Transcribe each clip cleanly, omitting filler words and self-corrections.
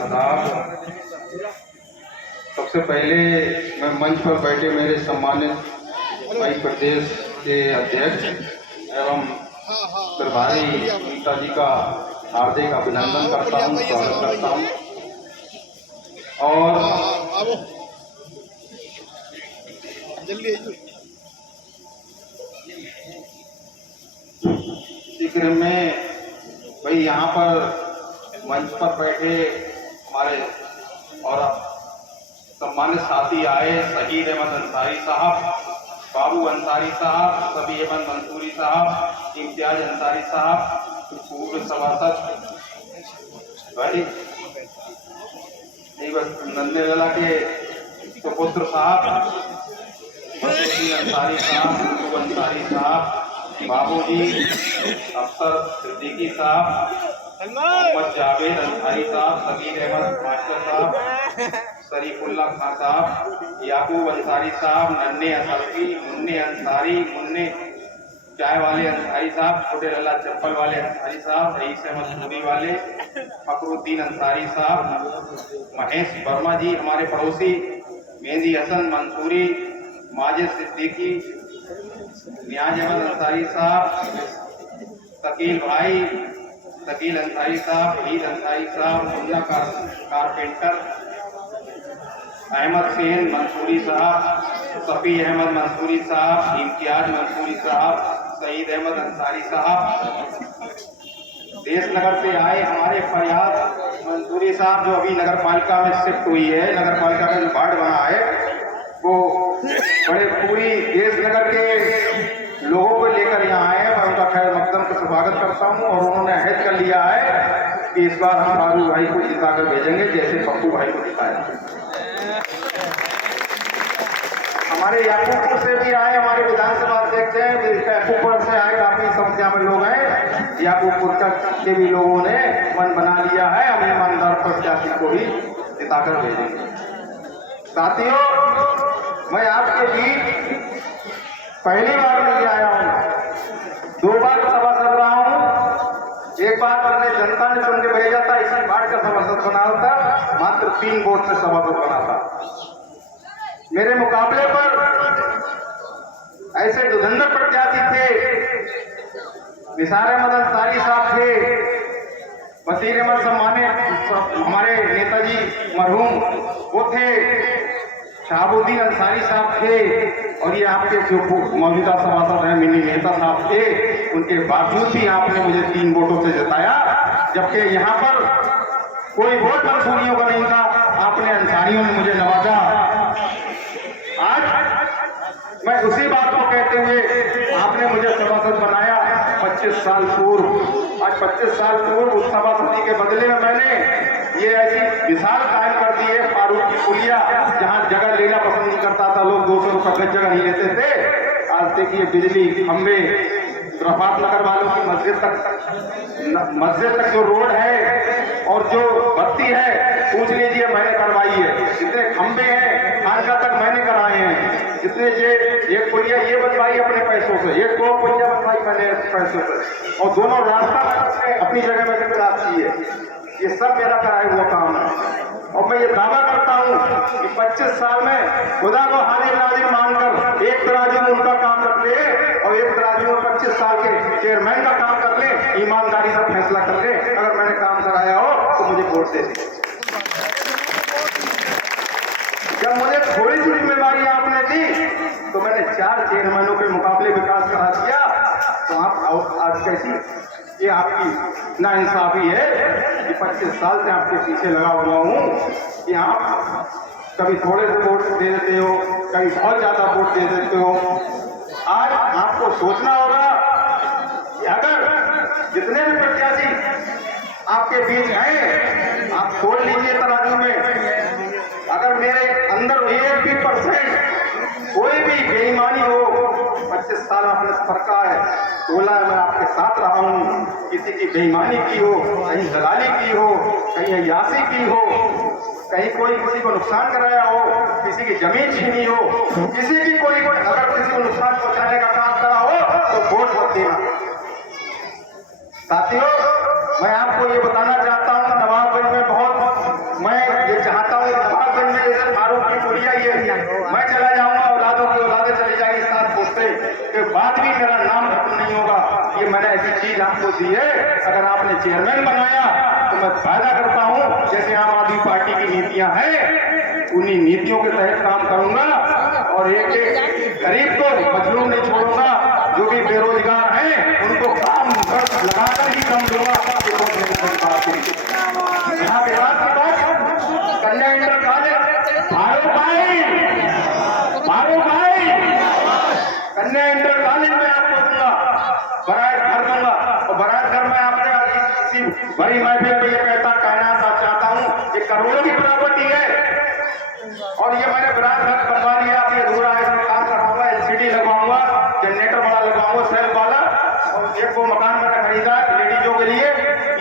आदाब। सबसे पहले मैं मंच पर बैठे मेरे सम्मानित मध्य प्रदेश के अध्यक्ष एवं प्रभारी नेताजी का हार्दिक अभिनंदन करता हूँ, स्वागत करता हूँ। और शीघ्र में भाई यहाँ पर मंच पर बैठे हमारे और सम्मानित साथी आए, शहीद अहमद अंसारी साहब, बाबू अंसारी साहब, सभी अहमद मंसूरी साहब, इम्तियाज अंसारी साहब, पूर्व सभासद भाई बस नन्हे लाला के सुपुत्र साहब, अंसारी साहब, गुरु अंसारी साहब, बाबूजी, अफसर सिद्दीकी साहब, मोहम्मद जावेद अंसारी साहब, समीर अहमद मास्टर साहब, शरीफुल्ला खान साहब, याकूब अंसारी साहब, नन्हे असरफी, मुन्ने अंसारी, मुन्ने चाय वाले अंसारी साहब, छोटे लल्ला चप्पल वाले अंसारी साहब, रईस अहमद सूरी वाले, फखरुद्दीन अंसारी साहब, महेश वर्मा जी हमारे पड़ोसी, मेहंदी हसन मंसूरी, माजिद सिद्दीकी, नियाज अहमद अंसारी साहब, शकील भाई, शकील अंसारी साहब, ईद अंसारी साहब, मुन्ना कारपेंटर, अहमद सेन मंसूरी साहब, सफ़ी अहमद मंसूरी साहब, इम्तियाज मंसूरी साहब, सईद अहमद अंसारी साहब, देशनगर से आए हमारे फरियाद मंसूरी साहब जो अभी नगर पालिका में शिफ्ट हुई है, नगर पालिका का जो वार्ड बना है वो बड़े पूरी देशनगर के लोगों को लेकर यहाँ आए हैं। मैं उनका खैर मकदम का स्वागत करता हूँ और उन्होंने अहद कर लिया है कि इस बार हम बाबू भाई को जिताकर भेजेंगे जैसे पप्पू भाई को जिताया। हमारे याकूबपुर से भी आए हमारे विधानसभा अध्यक्ष हैं, याकूबपुर से आए काफी संख्या में लोग हैं। याकूबपुर के भी लोगों ने मन बना लिया है, हम ईमानदार प्रत्याशी को ही जिताकर भेजेंगे। साथियों, मैं आपके बीच पहली बार नहीं आया हूँ, 2 बार सभासद रहा हूँ। एक बार मैंने जनता ने चुन के भेजा था, इसी वार्ड का सभासद बना था, मात्र 3 वोट से सभासद बना था। मेरे मुकाबले पर ऐसे दुधंधर प्रत्याशी थे, निसार अहमद अंसारी साहब थे, वसीर अहमद सम्मानित हमारे नेताजी मरहूम वो थे, शहाबुद्दीन अंसारी साहब थे, और ये आपके जो मौजूदा सभासद हैं मिनी मेहता साहब थे। उनके बावजूद भी आपने मुझे 3 वोटों से जिताया, जबकि यहाँ पर कोई वोट मंसूरियों का नहीं था। आपने अंसारियों ने मुझे नवाजा। आज मैं उसी बात को कहते हुए आपने मुझे सभासद बनाया 25 साल पूर्व। आज 25 साल पूर्व उस सभासदी के बदले में मैंने ये ऐसी मिसाल कायम कर दी है, फारूक की पुलिया, जहां जगह लेना पसंद नहीं करता था, लोग 200 रुपये गज जगह नहीं लेते थे। आज देखिए बिजली खंबे, रफात नगर वालों की मस्जिद तक जो रोड है और जो बत्ती है, पूछ लीजिए मैंने करवाई है। जितने खंबे हैं खानका तक मैंने कराए हैं। जितने एक पुलिया ये बनवाई अपने पैसों से, एक 2 पुलिया बनवाई मैंने पैसों से, और दोनों रास्ता अपनी जगह में क्लास की है। ये सब मेरा कराया हुआ काम है। और मैं ये दावा करता हूँ कि 25 साल में खुदा को हाजिर नाजिर मानकर एक तराजू में उनका काम कर ले और एक तराजू में 25 साल के चेयरमैन का काम कर ले, ईमानदारी से फैसला कर ले। अगर मैंने काम कराया हो तो मुझे वोट दे दे। जब मुझे थोड़ी सी जिम्मेवारी आपने दी तो मैंने 4 चेयरमैनों के मुकाबले विकास करा दिया। तो आप आज कैसी ये आपकी नाइंसाफी है कि 25 साल से आपके पीछे लगा हुआ हूँ कि आप कभी थोड़े से वोट दे देते हो, कभी बहुत ज्यादा वोट दे देते हो। आज आपको सोचना होगा कि अगर जितने भी प्रत्याशी आपके बीच हैं, आप खोल लीजिए तराजू में। अगर मेरे अंदर 1% कोई भी बेईमानी हो, 25 साल आपने फरका है, बोला है, मैं आपके साथ रहा हूँ। किसी की बेईमानी की हो, कहीं दलाली की हो, कहीं अयासी की हो, कहीं कोई किसी को नुकसान कराया हो, किसी की जमीन छीनी हो, किसी की कोई अगर किसी को नुकसान पहुंचाने का काम करा हो तो वोट मत देना। साथियों, मैं आपको ये बताना चाहता हूँ, नवाबगंज में बहुत दी है। अगर आपने चेयरमैन बनाया तो मैं फायदा करता हूं, जैसे आम आदमी पार्टी की नीतियां हैं उन्हीं नीतियों के तहत काम करूंगा और एक एक गरीब को मजलूम नहीं छोड़ूंगा। जो भी बेरोजगार हैं उनको काम लगाकर ही कम दूंगा। यहाँ के बाद की बात कन्या इंटर कॉलेज कन्या इंटर कॉलेज में आपको दूंगा, बरात घर दूंगा। और बरात घर में आपने किसी बड़ी महफिल में ये कहना चाहता हूँ, ये करोड़ों की प्रॉपर्टी है और ये मैंने बरात घर बनवा लिया। अब ये अधूरा है, इसमें काम कराऊंगा, एलसीडी लगवाऊंगा, जनरेटर बड़ा लगवाऊंगा सेल्फ वाला, और एक वो मकान मैंने खरीदा लेडीजों के लिए,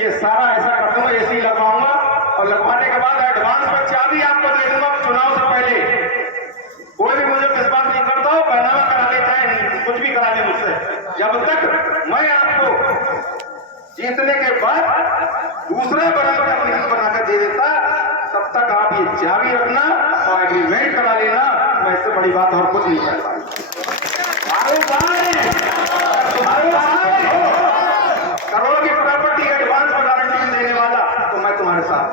ये सारा ऐसा कर दूंगा, एसी लगवाऊंगा और लगवाने के बाद एडवांस में चाबी आपको दे दूंगा चुनाव से पहले। कोई भी मुझे विश्वास नहीं करता हो, पहनावा करा लेता है, कुछ भी करा ले मुझसे, जब तक मैं आपको जीतने के बाद दूसरा बराबर बनाकर दे देता तब तक आप ये चाबी रखना और एग्रीमेंट करा लेना। मैं इससे बड़ी बात और कुछ नहीं करता। करोड़ की प्रॉपर्टी एडवांस में गारंटी देने वाला तो मैं तुम्हारे साथ।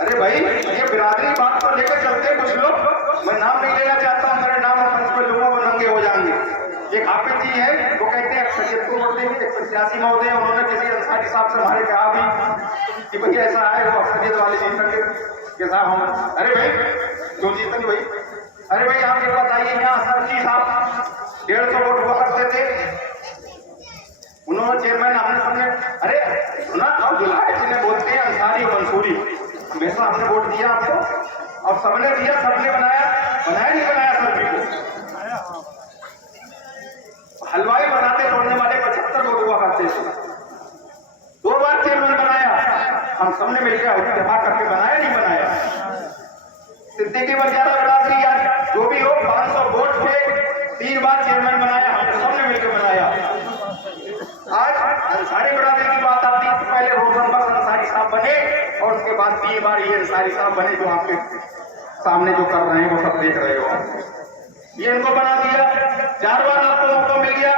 अरे भाई, ये बिरादरी बात को लेकर चलते हैं कुछ लोग, मैं नाम नहीं लेना चाहता हूँ, मेरे नाम मंच पर लूंगा वो नंगे हो जाएंगे। एक हाफिज जी है, वो कहते हैं 186 महोदय, उन्होंने किसी अंसारी साहब से हमारे कहा भी कि भैया ऐसा है वो अक्सरियत वाले जीतेंगे के साहब हम। अरे भाई क्यों जीतेंगे भाई? अरे भाई आप ये बताइए, यहाँ सरजी साहब 150 वोट हुआ करते थे, उन्होंने चेयरमैन हमने सबने अरे सुना अब जुलाई जिन्हें बोलते हैं अंसारी मंसूरी, हमेशा हमने वोट दिया आपको और सबने दिया, सबने बनाया नहीं बनाया सरजी को। हलवाई बनाते तोड़ने वाले 75 वोट हुआ करते थे, 2 बार चेयरमैन बनाया, हम सबने मिलकर इत्तेफाक करके बनाया नहीं बनाया। सिद्दीकी बंजारा बिरादरी यार जो भी हो 500 वोट थे, 3 बार चेयरमैन बनाया, हम सबने मिलकर बनाया। आज अंसारी बिरादरी की बात आती है तो पहले रोशनबख्श अंसारी साहब बने और उसके बाद 3 बार ये अंसारी साहब बने, जो आपके सामने जो कर रहे हैं वो सब देख रहे हो। ये इनको बना दिया, 4 बार आपको मौका मिल गया।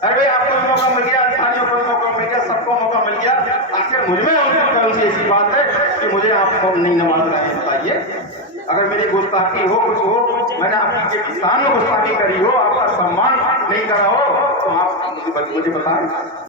अरे भाई आपको भी मौका मिल गया, अंसारियों को भी मौका मिल गया, सबको मौका मिल गया। आखिर मुझमें कौन सी ऐसी बात है कि मुझे आपको नहीं नवाज रहे हैं? बताइए, अगर मेरी गुस्ताखी हो कुछ हो, मैंने आपके किसान में गुस्ताखी करी हो, आपका सम्मान नहीं करा हो तो आप मुझे बताएं।